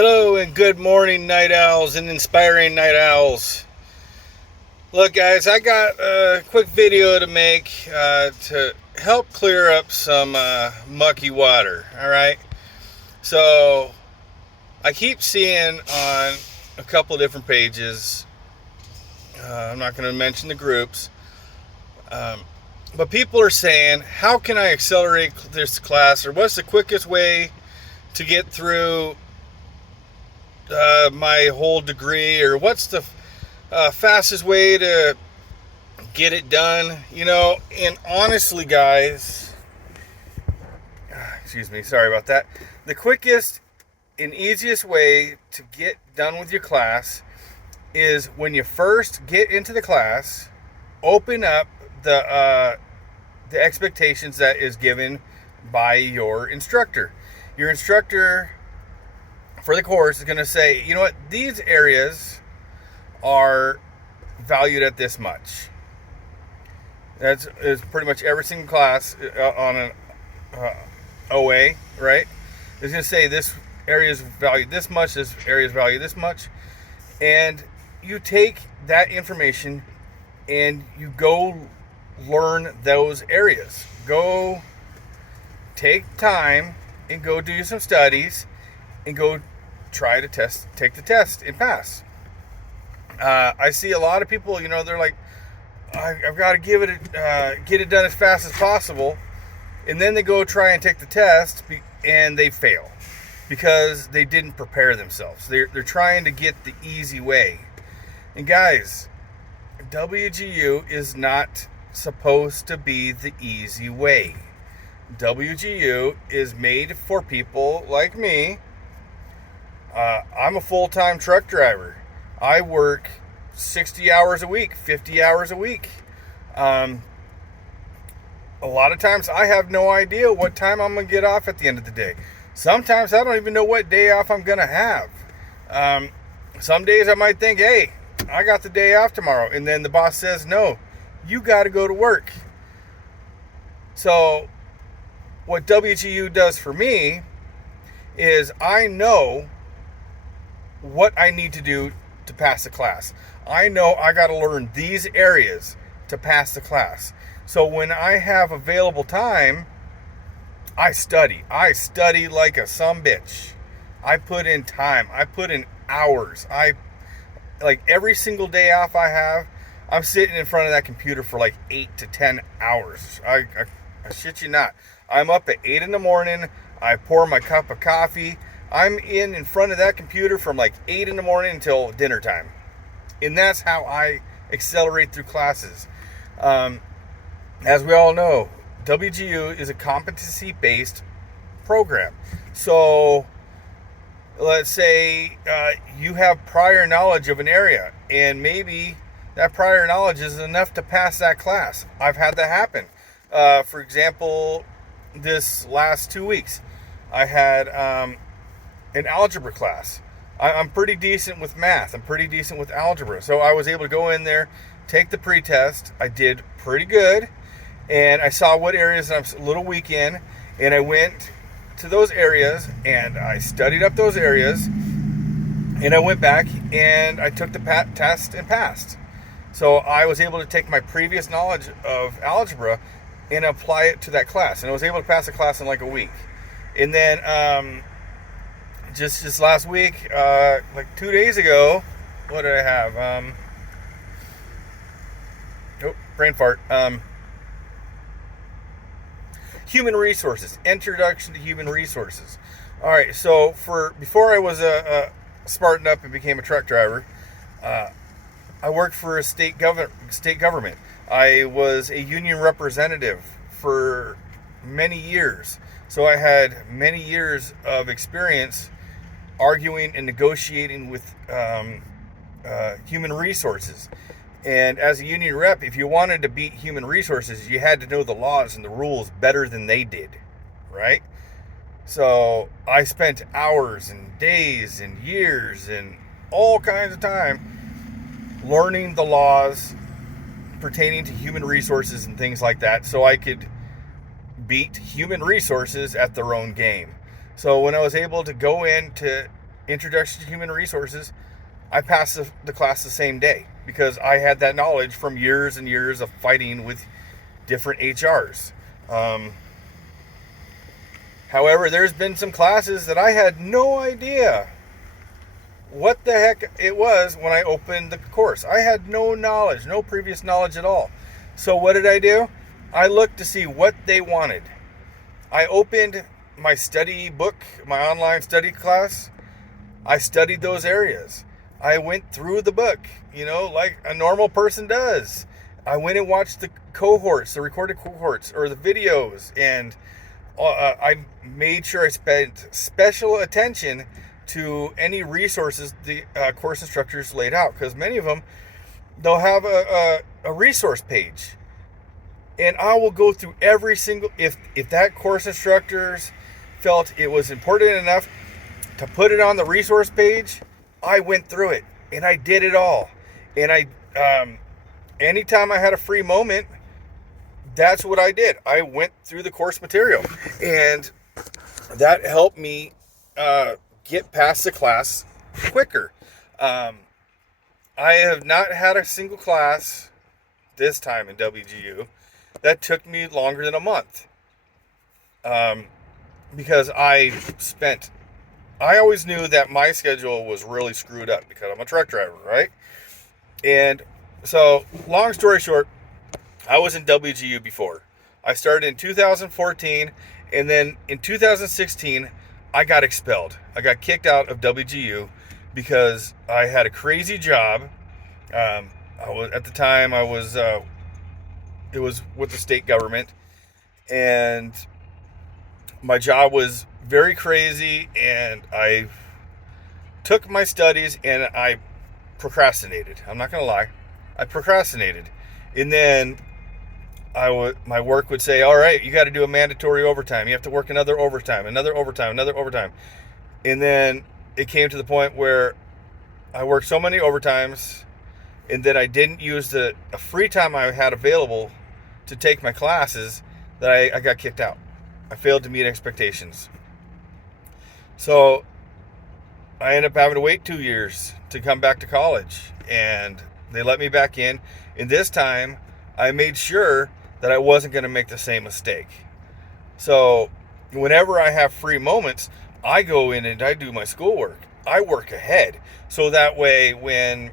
Hello and good morning, night owls and inspiring night owls. Look, guys, I got a quick video to make to help clear up some mucky water. All right. So I keep seeing on a couple different pages. I'm not going to mention the groups, but people are saying, "How can I accelerate this class?" or "What's the quickest way to get through my whole degree?" or "What's the fastest way to get it done?" And honestly, guys, excuse me, sorry about that. The quickest and easiest way to get done with your class is when you first get into the class, open up the expectations that is given by your instructor. Your instructor for the course is going to say, you know what, these areas are valued at this much. That's is pretty much every single class on an OA, right? It's going to say this area is valued this much, this area is valued this much, and you take that information and you go learn those areas. Go take time and go do some studies and go try to take the test and pass. I see a lot of people, they're like, I've got to get it done as fast as possible, and then they go try and take the test and they fail because they didn't prepare themselves. They're trying to get the easy way. And guys, WGU is not supposed to be the easy way. WGU is made for people like me. I'm a full-time truck driver. I work 60 hours a week, 50 hours a week. A lot of times I have no idea what time I'm going to get off at the end of the day. Sometimes I don't even know what day off I'm going to have. Some days I might think, hey, I got the day off tomorrow. And then the boss says, no, you got to go to work. So what WGU does for me is I know what I need to do to pass the class. I know I got to learn these areas to pass the class. So when I have available time, I study. I study like a sumbitch. I put in time. I put in hours. Like every single day off I have, I'm sitting in front of that computer for like 8 to 10 hours. I shit you not. I'm up at 8 in the morning. I pour my cup of coffee. I'm in front of that computer from like 8 in the morning until dinner time. And that's how I accelerate through classes. As we all know, WGU is a competency based program. So let's say you have prior knowledge of an area, and maybe that prior knowledge is enough to pass that class. I've had that happen. For example, this last 2 weeks, I had an algebra class. I'm pretty decent with math. I'm pretty decent with algebra. So I was able to go in there, take the pretest. I did pretty good. And I saw what areas I'm a little weak in. And I went to those areas and I studied up those areas. And I went back and I took the test and passed. So I was able to take my previous knowledge of algebra and apply it to that class. And I was able to pass the class in like a week. And then just last week, like 2 days ago, what did I have? Brain fart. Human resources, introduction to human resources. All right, so before I was smartened up and became a truck driver, I worked for a state government. I was a union representative for many years, so I had many years of experience arguing and negotiating with human resources. And as a union rep, if you wanted to beat human resources, you had to know the laws and the rules better than they did, right? So I spent hours and days and years and all kinds of time learning the laws pertaining to human resources and things like that, so I could beat human resources at their own game. So when I was able to go into Introduction to Human Resources, I passed the class the same day because I had that knowledge from years and years of fighting with different HRs. However, there's been some classes that I had no idea what the heck it was when I opened the course. I had no knowledge, no previous knowledge at all. So what did I do? I looked to see what they wanted. I opened my study book, my online study class. I studied those areas. I went through the book, like a normal person does. I went and watched the cohorts, the recorded cohorts, or the videos, and I made sure I spent special attention to any resources the course instructors laid out, because many of them, they'll have a resource page, and I will go through every single, if that course instructors felt it was important enough to put it on the resource page, I went through it and I did it all. And anytime I had a free moment, that's what I did. I went through the course material, and that helped me get past the class quicker. I have not had a single class this time in WGU that took me longer than a month. Because I always knew that my schedule was really screwed up because I'm a truck driver, right? And so, long story short, I was in WGU before. I started in 2014, and then in 2016, I got expelled. I got kicked out of WGU because I had a crazy job. At the time, it was with the state government, and my job was very crazy, and I took my studies and I procrastinated. I'm not going to lie. I procrastinated. And then my work would say, all right, you got to do a mandatory overtime. You have to work another overtime. And then it came to the point where I worked so many overtimes, and then I didn't use the free time I had available to take my classes, that I got kicked out. I failed to meet expectations. So I ended up having to wait 2 years to come back to college, and they let me back in. And this time I made sure that I wasn't going to make the same mistake. So whenever I have free moments, I go in and I do my schoolwork. I work ahead. So that way, when,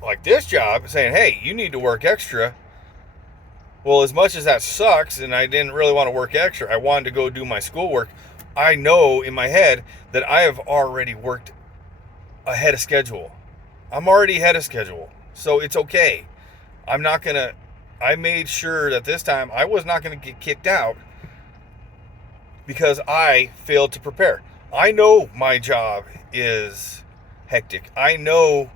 like this job, saying, hey, you need to work extra. Well, as much as that sucks, and I didn't really want to work extra, I wanted to go do my schoolwork. I know in my head that I have already worked ahead of schedule. I'm already ahead of schedule. So it's okay. I made sure that this time I was not going to get kicked out because I failed to prepare. I know my job is hectic. I know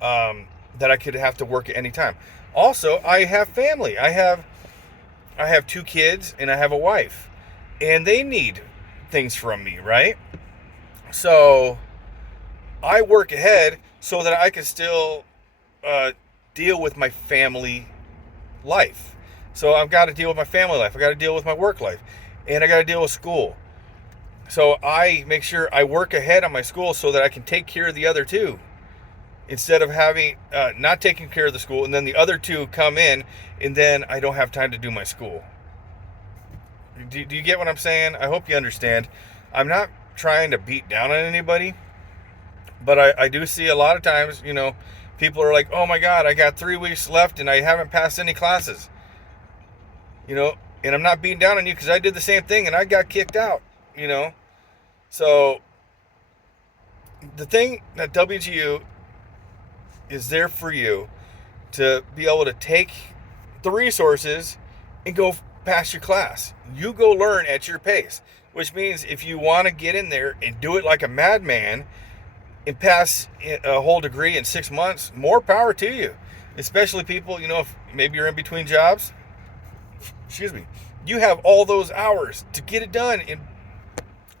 that I could have to work at any time. Also, I have family. I have 2 kids and I have a wife, and they need things from me, right? So I work ahead so that I can still deal with my family life. So I've got to deal with my family life. I got to deal with my work life, and I got to deal with school. So I make sure I work ahead on my school so that I can take care of the other 2, instead of having not taking care of the school, and then the other 2 come in, and then I don't have time to do my school. Do you get what I'm saying? I hope you understand. I'm not trying to beat down on anybody, but I do see a lot of times, people are like, oh my God, I got 3 weeks left and I haven't passed any classes. And I'm not beating down on you, because I did the same thing and I got kicked out, So the thing that WGU is there for you to be able to take the resources and go pass your class. You go learn at your pace, which means if you want to get in there and do it like a madman and pass a whole degree in 6 months, more power to you. Especially people, if maybe you're in between jobs, you have all those hours to get it done and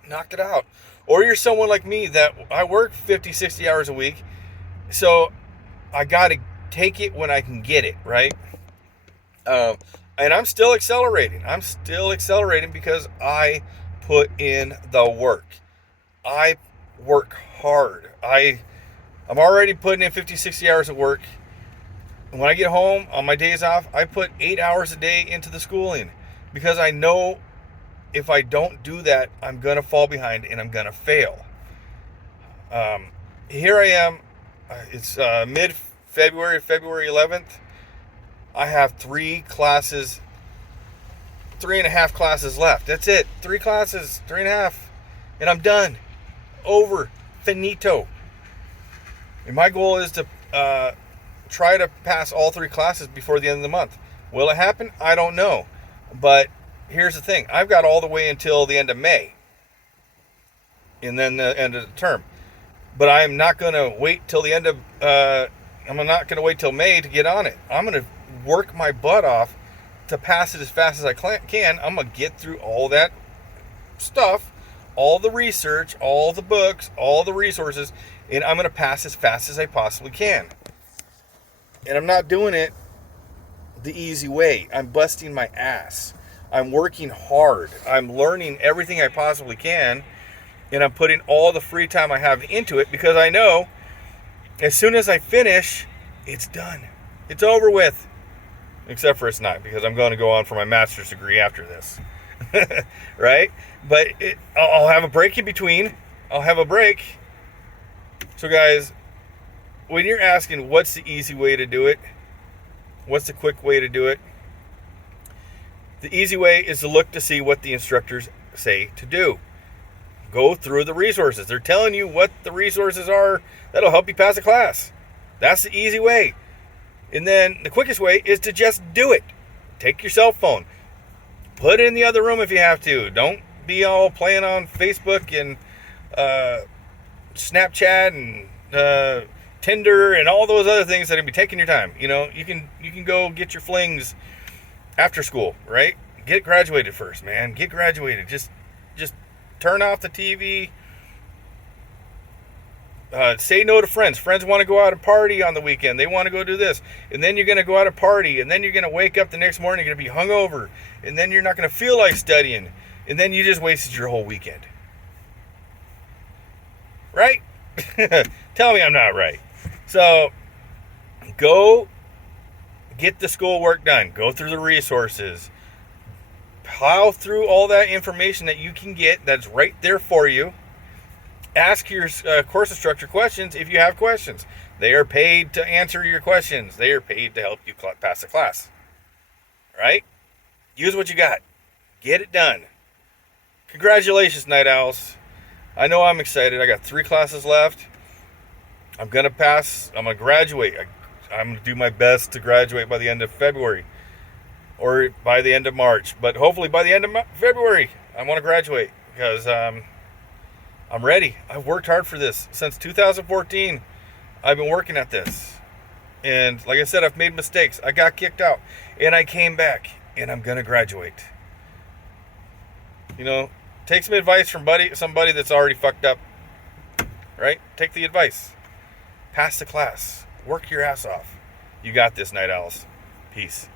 knock it out. Or you're someone like me that I work 50, 60 hours a week, so I got to take it when I can get it, right? And I'm still accelerating. Because I put in the work. I work hard. I'm already putting in 50, 60 hours of work. And when I get home on my days off, I put 8 hours a day into the schooling because I know if I don't do that, I'm going to fall behind and I'm going to fail. Here I am. It's mid-February, February 11th. I have 3.5 classes left. That's it. 3 classes, 3.5. And I'm done. Over. Finito. And my goal is to try to pass all 3 classes before the end of the month. Will it happen? I don't know. But here's the thing. I've got all the way until the end of May. And then the end of the term. But I am not going to wait till the end of, I'm not going to wait till May to get on it. I'm going to work my butt off to pass it as fast as I can. I'm going to get through all that stuff, all the research, all the books, all the resources, and I'm going to pass as fast as I possibly can. And I'm not doing it the easy way. I'm busting my ass. I'm working hard. I'm learning everything I possibly can. And I'm putting all the free time I have into it because I know as soon as I finish, it's done. It's over with. Except for it's not, because I'm going to go on for my master's degree after this. Right? But I'll have a break in between. I'll have a break. So guys, when you're asking what's the easy way to do it, what's the quick way to do it, the easy way is to look to see what the instructors say to do. Go through the resources. They're telling you what the resources are that'll help you pass a class. That's the easy way. And then the quickest way is to just do it. Take your cell phone. Put it in the other room if you have to. Don't be all playing on Facebook and Snapchat and Tinder and all those other things that will be taking your time. You know, you can go get your flings after school, right? Get graduated first, man. Get graduated. Just turn off the TV. Say no to friends. Friends want to go out and party on the weekend. They want to go do this. And then you're going to go out and party. And then you're going to wake up the next morning. You're going to be hungover. And then you're not going to feel like studying. And then you just wasted your whole weekend. Right? Tell me I'm not right. So, go get the schoolwork done. Go through the resources. Plow through all that information that you can get that's right there for you. Ask your course instructor questions if you have questions. They are paid to answer your questions. They are paid to help you pass the class. Right? Use what you got. Get it done. Congratulations, Night Owls. I know I'm excited. I got 3 classes left. I'm going to pass. I'm going to graduate. I'm going to do my best to graduate by the end of February or by the end of March. But hopefully by the end of February, I want to graduate because I'm ready. I've worked hard for this. Since 2014, I've been working at this. And like I said, I've made mistakes. I got kicked out. And I came back. And I'm going to graduate. You know, take some advice from somebody that's already fucked up. Right? Take the advice. Pass the class. Work your ass off. You got this, Night Owls. Peace.